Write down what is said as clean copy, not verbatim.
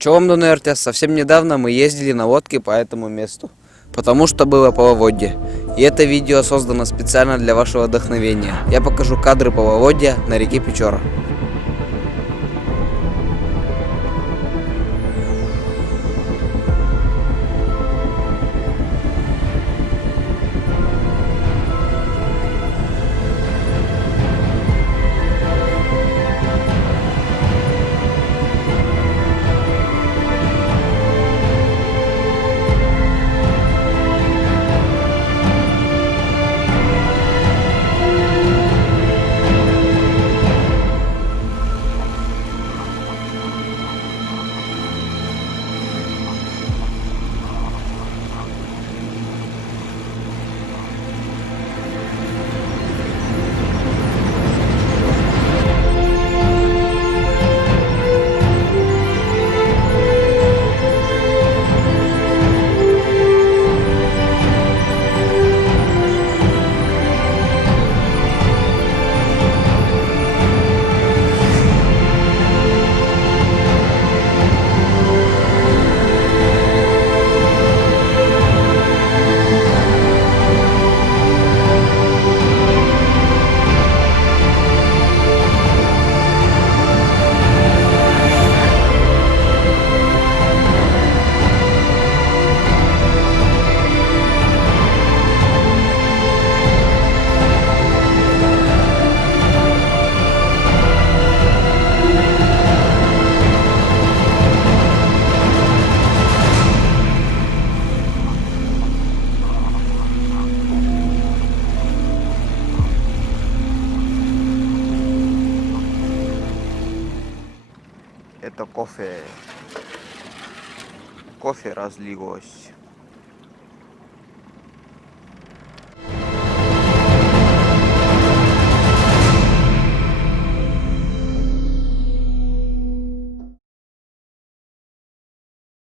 Че вам дано РТС? Совсем недавно мы ездили на лодке по этому месту, потому что было половодье. И это видео создано специально для вашего вдохновения. Я покажу кадры половодья на реке Печора. Это кофе. Кофе разлилось.